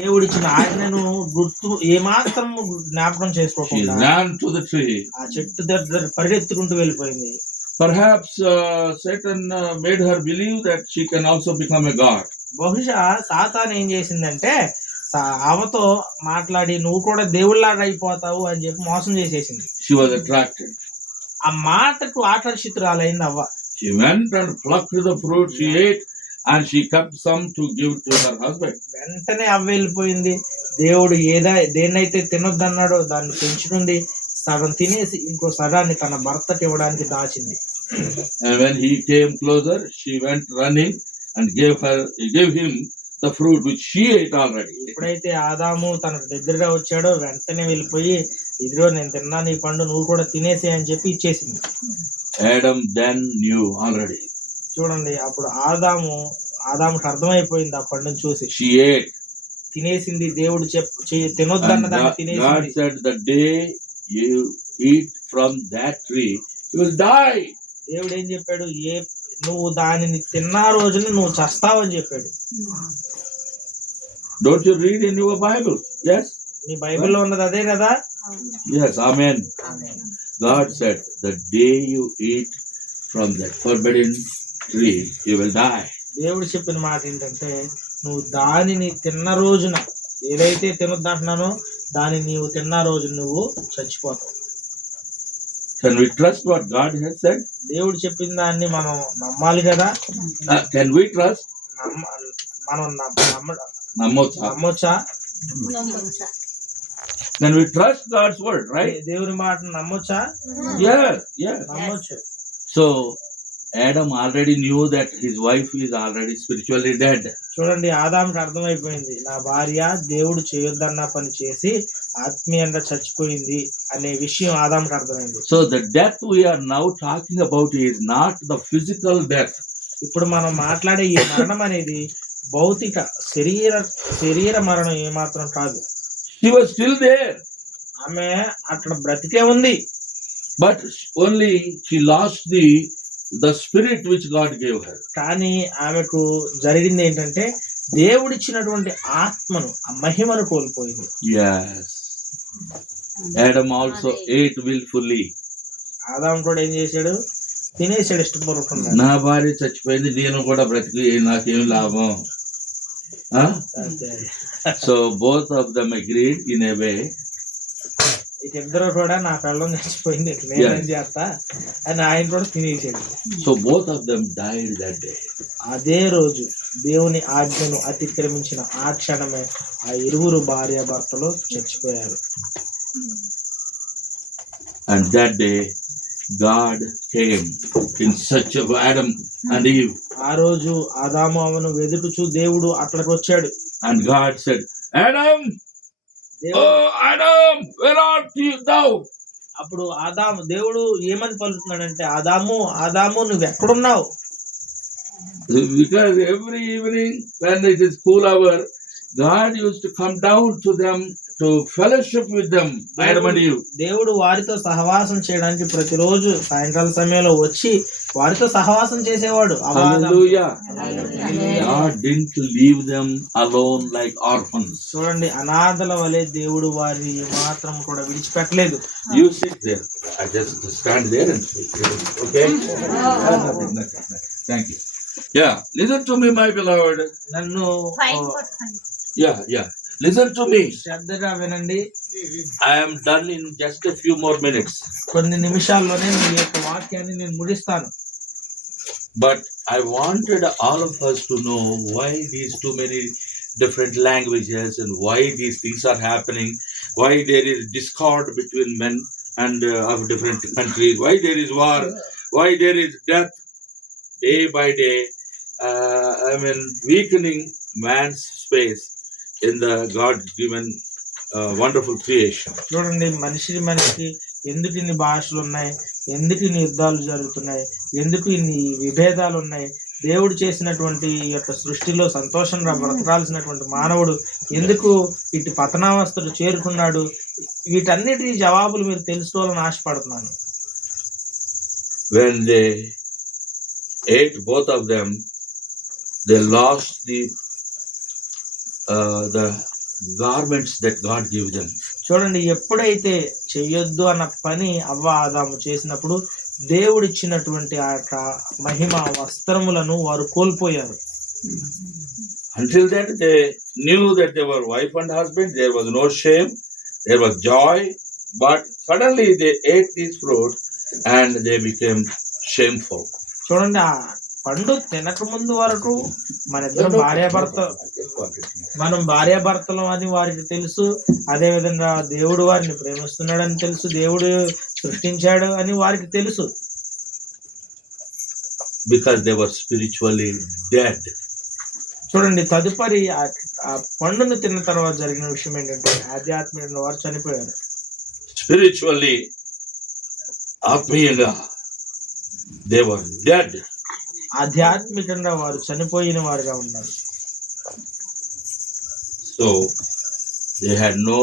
దేవుడిచ్చిన ఆజ్ఞను గుర్తు ఏమాత్రం జ్ఞాపకం She చేసుకోకుండా ran to the tree. ఆ చెట్టు దగ్గర పరిగెత్తుకుంటూ వెళ్ళిపోయింది. Perhaps Satan made her believe that she can also become a god. బహుశా సాతాను ఏం చేసిందంటే ఆమెతో మాట్లాడి నువ్వు కూడా దేవుళ్ళలాగా అయిపోతావు అని చెప్పి మోసం చేసేసింది. She was attracted. ఆ మాటకు ఆకర్షితురాలైంది అవ్వ. She went and plucked the fruit she ate, and she kept some to give to her husband. వెంటనే అవ్వ వెళ్ళిపోయింది. దేవుడు దేన్నైతే తినొద్దన్నాడో దాన్ని పెంచుకుంది. సగం తినేసి ఇంకో సగాన్ని తన భర్తకి ఇవ్వడానికి దాచింది. And when he came closer, she went running and gave him the fruit which she ate already. ఎప్పుడైతే ఆదాము తనకు దగ్గరగా వచ్చాడో వెంటనే వెళ్ళిపోయి ఇదిగో నేను తిన్నాను ఈ పండు నువ్వు కూడా తినేసే అని చెప్పి ఇచ్చేసింది. Adam then knew already. చూడండి అప్పుడు ఆదాముకి అర్థమైపోయింది ఆ పండుని చూసి. She ate. తినేసింది. దేవుడు తినొద్దన్న దాన్ని తినేసింది. God said, the day you eat from that tree, you will die. దేవుడు ఏం చెప్పాడు? నువ్వు దానిని తిన్న రోజున నువ్వు చస్తావని చెప్పాడు. Don't you read in your Bible? Yes. మీ బైబిల్లో ఉన్నది అదే కదా? Yes. Amen. God said, the day you eat from that forbidden tree, you will die. దేవుడు చెప్పిన మాట ఏంటంటే నువ్వు దానిని తిన్న రోజున ఏదైతే తినొద్దంటున్నానో దాన్ని నీవు తిన్న రోజు నువ్వు చచ్చిపోతావు. Can we trust what God has said? దేవుడు చెప్పిన దాన్ని మనం నమ్మాలి కదా? Can we trust? మనం నమ్మొచ్చా? Can we trust God's word, right? దేవుని మాటను నమ్మొచ్చా? Yes. నమ్మొచ్చు. So Adam already knew that his wife is already spiritually dead. చూడండి ఆదాముకి అర్థమైపోయింది నా భార్య దేవుడు చేయొద్దన్న పని చేసి ఆత్మీయంగా చచ్చిపోయింది అనే విషయం ఆదాముకి అర్థమైంది. So the death we are now talking about is not the physical death. ఇప్పుడు మనం మాట్లాడే ఈ మరణం అనేది భౌతిక శరీర మరణం ఏమాత్రం కాదు. She was still there. ఆమె అక్కడ బ్రతికే ఉంది. But only she lost the spirit which God gave her. కానీ ఆమెకు జరిగింది ఏంటంటే దేవుడిచ్చినటువంటి ఆత్మను ఆ మహిమను కోల్పోయింది. Yes. Adam also ate willfully. ఆదాము కూడా ఏం చేశాడు? తినేసాడు ఇష్టపూర్వకంగా. నా భార్య చచ్చిపోయింది నేను కూడా బ్రతికి నాకేం లాభం. So both of them agreed in a way. ఇద్దరు కూడా నా పిల్లం చచ్చిపోయింది నేనేం చేస్తా అని ఆయన కూడా తినేసాడు. So both of them died that day. అదే రోజు దేవుని ఆజ్ఞను అతిక్రమించిన ఆ క్షణమే ఆ ఇరువురు భార్య భర్తలు చచ్చిపోయారు. And that day God came in search of Adam and Eve. ఆ రోజు ఆదాము అవ్వను వెదుకుచూ దేవుడు అక్కడికి వచ్చాడు. And God said, Adam, oh Adam, where art thou? అప్పుడు దేవుడు ఏమని పలుకుతున్నాడంటే ఆదాము నువ్వు ఎక్కడున్నావు? Because every evening when it is cool hour, God used to come down to them to fellowship with them. Adam and Eve. దేవుడు వారితో సహవాసం చేయడానికి ప్రతిరోజు సాయంకాల సమయంలో వచ్చి వారితో సహవాసం చేసేవాడు. Hallelujah. God didn't leave them alone like orphans. చూడండి అనాథల వలె దేవుడు వారిని మాత్రం కూడా విడిచిపెట్టలేదు. You sit there. I just stand there and speak. Okay? Nothing. Thank you. Yeah. Listen to me, my beloved. నన్ను Yeah. Listen to me. శ్రద్ధగా వినండి. I am done in just a few more minutes. కొన్ని నిమిషాల్లోనే మీ యొక్క వాక్యాన్ని నేను ముగిస్తాను. But I wanted all of us to know why these too many different languages and why these things are happening, why there is discord between men and of different countries, why there is war, why there is death day by day, weakening man's space in the God-given wonderful creation. చూడండి మనిషికి ఎందుకు ఇన్ని భాషలు ఉన్నాయి, ఎందుకు ఇన్ని యుద్ధాలు జరుగుతున్నాయి, ఎందుకు ఇన్ని విభేదాలు ఉన్నాయి, దేవుడు చేసినటువంటి ఈ యొక్క సృష్టిలో సంతోషంగా బ్రతకాల్సినటువంటి మానవుడు ఎందుకు ఇటు పతనావస్థలు చేరుకున్నాడు, వీటన్నిటి జవాబులు మీరు తెలుసుకోవాలని ఆశపడుతున్నాను. When they ate both of them, they lost the garments that God gave them. చూడండి, ఎప్పుడైతే చెయ్యొద్దు అన్న పని అవ్వ ఆదాము చేసినప్పుడు దేవుడు ఇచ్చినటువంటి ఆ యొక్క మహిమ వస్త్రములను వారు కోల్పోయారు. Until then, they knew that they were wife and husband. There was no shame. There was joy. But suddenly they ate these fruit and they became shameful. చూడండి, ఆ పండు తినక ముందు వరకు మనం భార్యాభర్తలం అని వారికి తెలుసు. అదే విధంగా దేవుడు వారిని ప్రేమిస్తున్నాడని తెలుసు, దేవుడు సృష్టించాడు అని వారికి తెలుసు. Because they were spiritually dead. చూడండి, తదుపరి ఆ పండును తిన్న తర్వాత జరిగిన విషయం ఏంటంటే ఆధ్యాత్మికంగా వారు చనిపోయారు. Spiritually, ఆత్మీయంగా they were dead. ఆధ్యాత్మికంగా వారు చనిపోయిన వారుగా ఉన్నారు. So they had no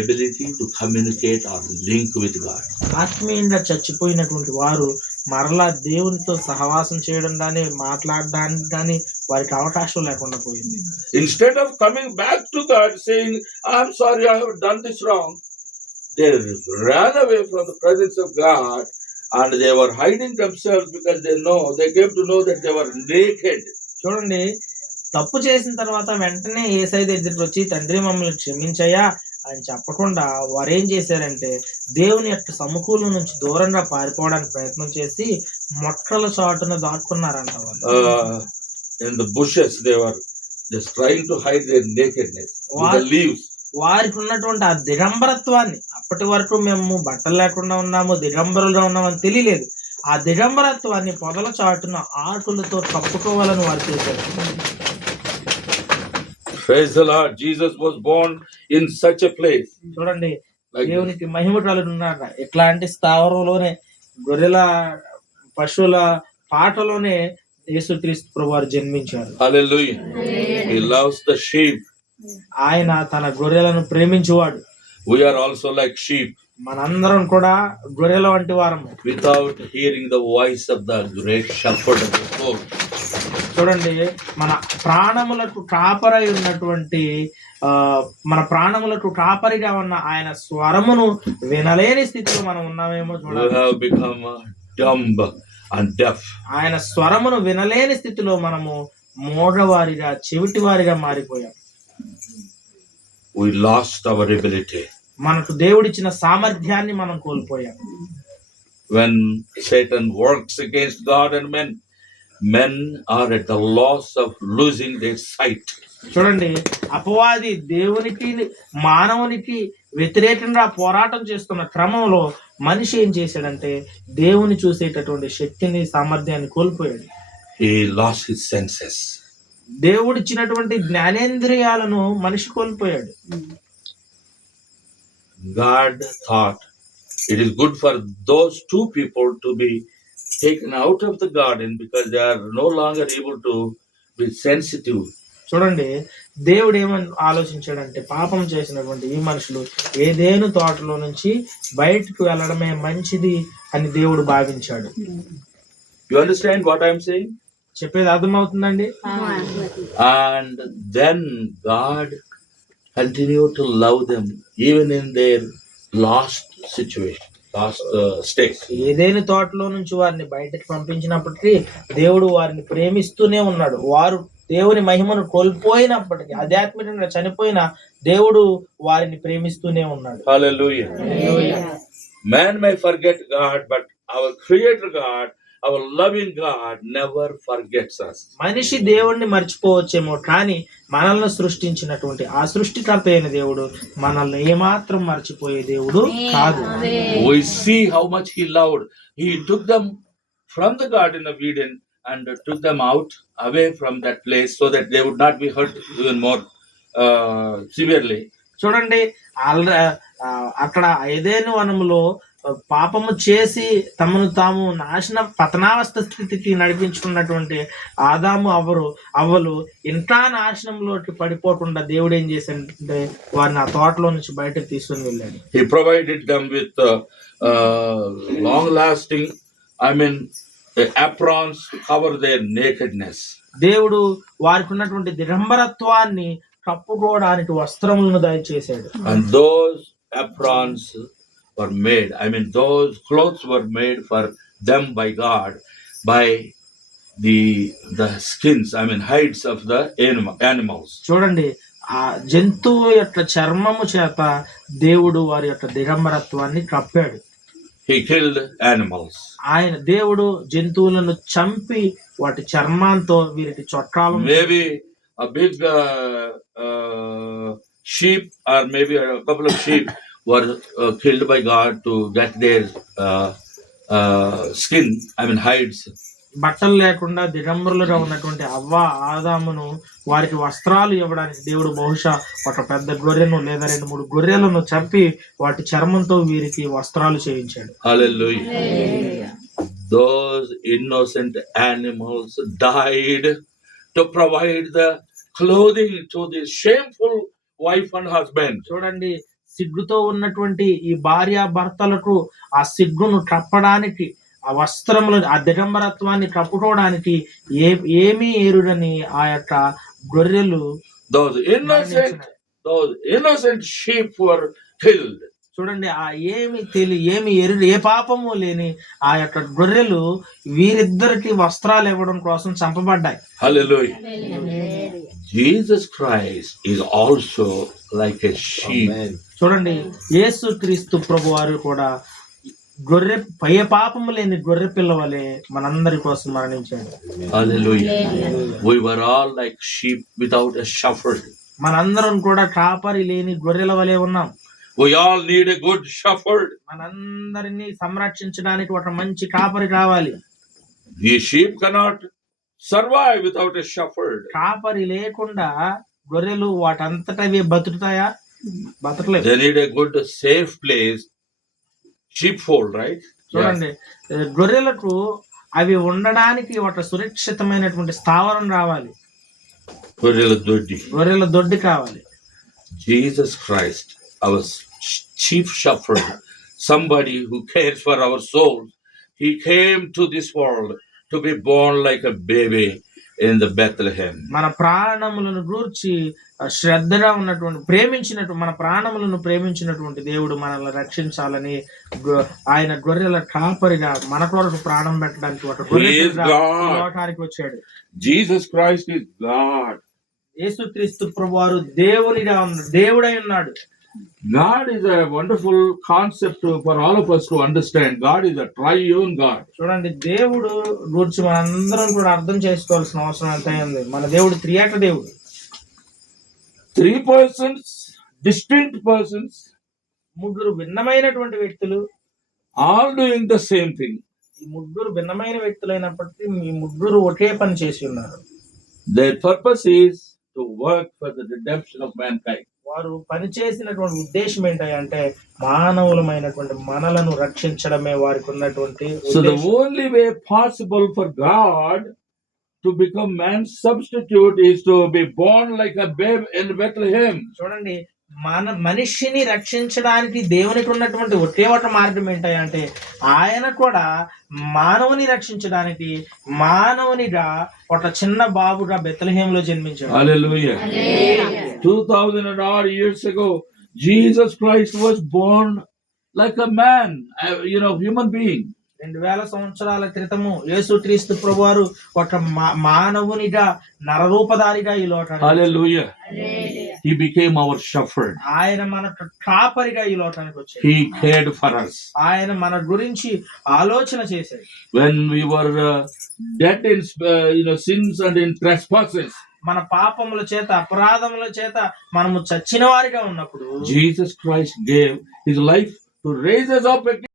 ability to communicate or link with God. ఆత్మీయంగా చచ్చిపోయినటువంటి వారు మరలా దేవునితో సహవాసం చేయడం కానీ మాట్లాడడానికి కానీ వారికి అవకాశం లేకుండా పోయింది. Instead of coming back to God saying, I'm sorry, I have done this wrong, they ran away from the presence of God and they were hiding themselves because they came to know that they were naked. చూడండి, తప్పు చేసిన తర్వాత వెంటనే యేసయ్య దగ్గరికి వచ్చి తండ్రి మమ్మల్ని క్షమించయ్యా అని చెప్పకుండా వారు ఏం చేశారంటే దేవుని యొక్క సమకూలం నుంచి దూరంగా పారిపోవడానికి ప్రయత్నం చేసి మొక్కల చాటున దాక్కున్నారంట. In the bushes they were just trying to hide their nakedness with the leaves. వారికి ఉన్నటువంటి ఆ దిగంబరత్వాన్ని, అప్పటి వరకు మేము బట్టలు లేకుండా ఉన్నాము, దిగంబరులుగా ఉన్నామని తెలియలేదు, ఆ దిగంబరత్వాన్ని పొదల చాటున ఆకులతో కప్పుకోవాలని వారు చేశారు. Praise the Lord. Jesus was born in such a place. చూడండి, దేవునికి మహిమ కలుగుతున్నాక ఇట్లాంటి స్థావరంలోనే గొర్రెల పశువుల పాటలోనే యేసుక్రీస్తు ప్రభువారు జన్మించారు. Hallelujah. He loves the sheep. ఆయన తన గొర్రెలను ప్రేమించువాడు. We are also like sheep. మనందరం కూడా గొర్రెల వంటి వారము. Without hearing the voice of the great shepherd of the soul. చూడండి, మన ప్రాణములకు కాపరై ఉన్నటువంటి మన ప్రాణములకు కాపరిగా ఉన్న ఆయన స్వరమును వినలేని స్థితిలో మనం ఉన్నామేమో చూడాలి. We have become dumb and deaf. ఆయన స్వరమును వినలేని స్థితిలో మనము మూగవారిగా చెవిటివారిగా మారిపోయాం. We lost our ability. మనకు దేవుడిచ్చిన సామర్థ్యాన్ని మనం కోల్పోయాం. When Satan works against God and men are at the loss of losing their sight. చూడండి, అపవాది దేవునికి మానవునికి వ్యతిరేకంగా పోరాటం చేస్తున్న క్రమంలో మనిషి ఏం చేశాడంటే దేవుని చూసేటటువంటి శక్తిని సామర్థ్యాన్ని కోల్పోయాడు. He lost his senses. దేవుడిచ్చినటువంటి జ్ఞానేంద్రియాలను మనిషి కోల్పోయాడు. God thought it is good for those two people to be taken out of the garden because they are no longer able to be sensitive. చూడండి, దేవుడు ఏమని ఆలోచించాడంటే పాపం చేసినటువంటి ఈ మనుషులు ఏదేను తోటలో నుంచి బయటకు వెళ్ళడమే మంచిది అని దేవుడు భావించాడు. You understand what I am saying? చెప్పేది అర్థమవుతుందండి? And then God continued to love them even in their lost situation, lost state. ఏదేని తోటలో నుంచి వారిని బయటకు పంపించినప్పటికీ దేవుడు వారిని ప్రేమిస్తూనే ఉన్నాడు. వారు దేవుని మహిమను కోల్పోయినప్పటికీ, ఆధ్యాత్మికంగా చనిపోయిన దేవుడు వారిని ప్రేమిస్తూనే ఉన్నాడు. Hallelujah. Man may forget God, but our Creator God, our loving God never forgets us. మనిషి దేవుణ్ణి మర్చిపోవచ్చేమో, కానీ మనల్ని సృష్టించినటువంటి ఆ సృష్టికర్త అయిన దేవుడు మనల్ని ఏమాత్రం మర్చిపోయే దేవుడు కాదు. We see how much He loved. He took them from the Garden of Eden and took them out away from that place so that they would not be hurt even more severely. చూడండి, అక్కడ ఏదేను వనములో పాపము చేసి తమను తాము పతనావస్థ స్థితికి నడిపించుకున్నటువంటి ఆదాము అవ్వలు ఇంకా నాశనంలోకి పడిపోకుండా దేవుడు ఏం చేశాడంటే వారిని ఆ తోటలో నుంచి బయటకు తీసుకుని వెళ్ళాడు. He provided them with long lasting, aprons to cover their nakedness. దేవుడు వారికి ఉన్నటువంటి దిగంబరత్వాన్ని కప్పుకోవడానికి వస్త్రములను దయచేశాడు. And those aprons were made, I mean, those clothes were made for them by God by the skins, I mean, hides of the animals. చూడండి, ఆ జంతువు యొక్క చర్మము చేత దేవుడు వారి యొక్క దిగంబరత్వాన్ని కప్పాడు. He killed animals. దేవుడు జంతువులను చంపి వాటి చర్మంతో వీరికి చొక్కాలు, Maybe a big sheep or maybe a couple of sheep were killed by God to get their skin, I mean, hides. బట్టలు లేకుండా దిగంబరులుగా ఉన్నటువంటి అవ్వ ఆదామును వారికి వస్త్రాలు ఇవ్వడానికి దేవుడు బహుశా ఒక పెద్ద గొర్రెను లేదా 2-3 గొర్రెలను చంపి వాటి చర్మంతో వీరికి వస్త్రాలు చేయించాడు. Hallelujah. Those innocent animals died to provide the clothing to the shameful wife and husband. చూడండి, సిగ్గుతో ఉన్నటువంటి ఈ భార్య భర్తలకు ఆ సిగ్గును కప్పడానికి, ఆ వస్త్రములు, ఆ దిగంబరత్వాన్ని కప్పుకోవడానికి ఏమీ ఏరుడని ఆ యొక్క గొర్రెలు, Those innocent sheep were killed. చూడండి, ఆ ఏమి ఎరుడు, ఏ పాపము లేని ఆ యొక్క గొర్రెలు వీరిద్దరికి వస్త్రాలు ఇవ్వడం కోసం చంపబడ్డాయి. Hallelujah. Jesus Christ is also like a sheep. చూడండి, యేసు క్రీస్తు ప్రభు వారు కూడా గొర్రె, ఏ పాపము లేని గొర్రె పిల్లవలే మనందరి కోసం మరణించాడు. Hallelujah. We were all like sheep without a shepherd. మనందరం కూడా కాపరి లేని గొర్రెల వలె ఉన్నాం. We all need a good shepherd. మనందరినీ సంరక్షించడానికి ఒక మంచి కాపరి కావాలి. The sheep cannot survive without a shepherd. కాపరి లేకుండా గొర్రెలు వాటంతటవే బతుకుతాయా? బతకలేవు. They need a good safe place, sheepfold, right? చూడండి, గొర్రెలకు అవి ఉండడానికి ఒక సురక్షితమైనటువంటి స్థావరం రావాలి. గొర్రెల దొడ్డి కావాలి. Jesus Christ, our chief shepherd, somebody who cares for our souls, he came to this world to be born like a baby in the Bethlehem. మన ప్రాణములను గూర్చి శ్రద్ధగా ఉన్నటువంటి మన ప్రాణములను ప్రేమించినటువంటి దేవుడు మనల్ని రక్షించాలని ఆయన గొర్రెల కాపరిగా మన కొరకు ప్రాణం పెట్టడానికి ఒక గొర్రెకి వచ్చాడు. Jesus Christ is God. యేసుక్రీస్తు ప్రభువారు దేవుడై ఉన్నాడు. God is a wonderful concept for all of us to understand. God is a triune God. చూడండి, దేవుడు గురించి మనందరం కూడా అర్థం చేసుకోవాల్సిన అవసరం ఎంత ఉంది. మన దేవుడు త్రియేక దేవుడు. 3 persons, distinct persons, 3 భిన్నమైనటువంటి వ్యక్తులు, all doing the same thing. ఈ 3 భిన్నమైన వ్యక్తులైనప్పటికీ ఈ 3 ఒకే పని చేసి ఉన్నారు. Their purpose is to work for the redemption of mankind. వారు పనిచేసినటువంటి ఉద్దేశం ఏంటంటే మానవులమైనటువంటి మనలను రక్షించడమే వారికి ఉన్నటువంటి ఉద్దేశం. So the only way possible for God to become man's substitute is to be born like a babe in Bethlehem. చూడండి, మనిషిని రక్షించడానికి దేవునికి ఉన్నటువంటి ఒకే ఒక మార్గం ఏంటంటే ఆయన కూడా మానవుని రక్షించడానికి మానవునిగా ఒక చిన్న బాబుగా బెత్లెహేంలో జన్మించాడు. Hallelujah. 2000 odd years ago, Jesus Christ was born like a man, human being. 2000 సంవత్సరాల క్రితము యేసుక్రీస్తు ప్రభువారు ఒక మానవునిగా నరరూపధారిగా ఈ లోకానికి. Hallelujah. He became our shepherd. ఆయన మనకు కాపరిగా ఈ లోకానికి వచ్చాడు. He cared for us. ఆయన మన గురించి ఆలోచన చేశాడు. When we were dead in sins and in trespasses, మన పాపముల చేత అపరాధముల చేత మనము చచ్చిన వారిగా ఉన్నప్పుడు Jesus Christ gave his life to raise us up again.